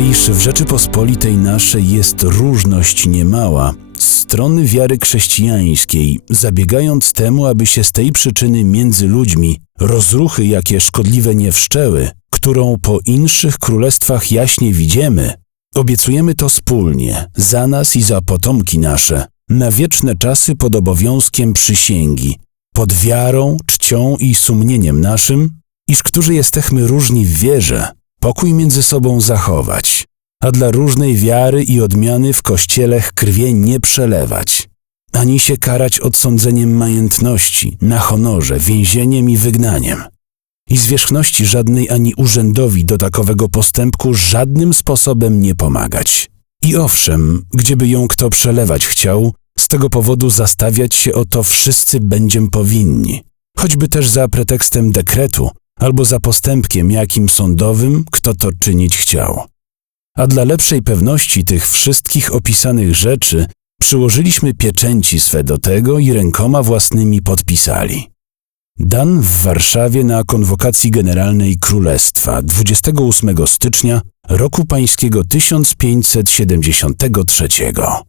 iż w Rzeczypospolitej naszej jest różność niemała, strony wiary chrześcijańskiej, zabiegając temu, aby się z tej przyczyny między ludźmi rozruchy jakie szkodliwe nie wszczęły, którą po inszych królestwach jaśnie widzimy, obiecujemy to wspólnie, za nas i za potomki nasze, na wieczne czasy pod obowiązkiem przysięgi, pod wiarą, czcią i sumieniem naszym, iż którzy jesteśmy różni w wierze, pokój między sobą zachować, a dla różnej wiary i odmiany w kościele krwie nie przelewać, ani się karać odsądzeniem majętności, na honorze, więzieniem i wygnaniem. I zwierzchności żadnej ani urzędowi do takowego postępku żadnym sposobem nie pomagać. I owszem, gdzieby ją kto przelewać chciał, z tego powodu zastawiać się o to wszyscy będziem powinni, choćby też za pretekstem dekretu albo za postępkiem jakim sądowym, kto to czynić chciał. A dla lepszej pewności tych wszystkich opisanych rzeczy przyłożyliśmy pieczęci swe do tego i rękoma własnymi podpisali. Dan w Warszawie na konwokacji generalnej Królestwa 28 stycznia roku pańskiego 1573.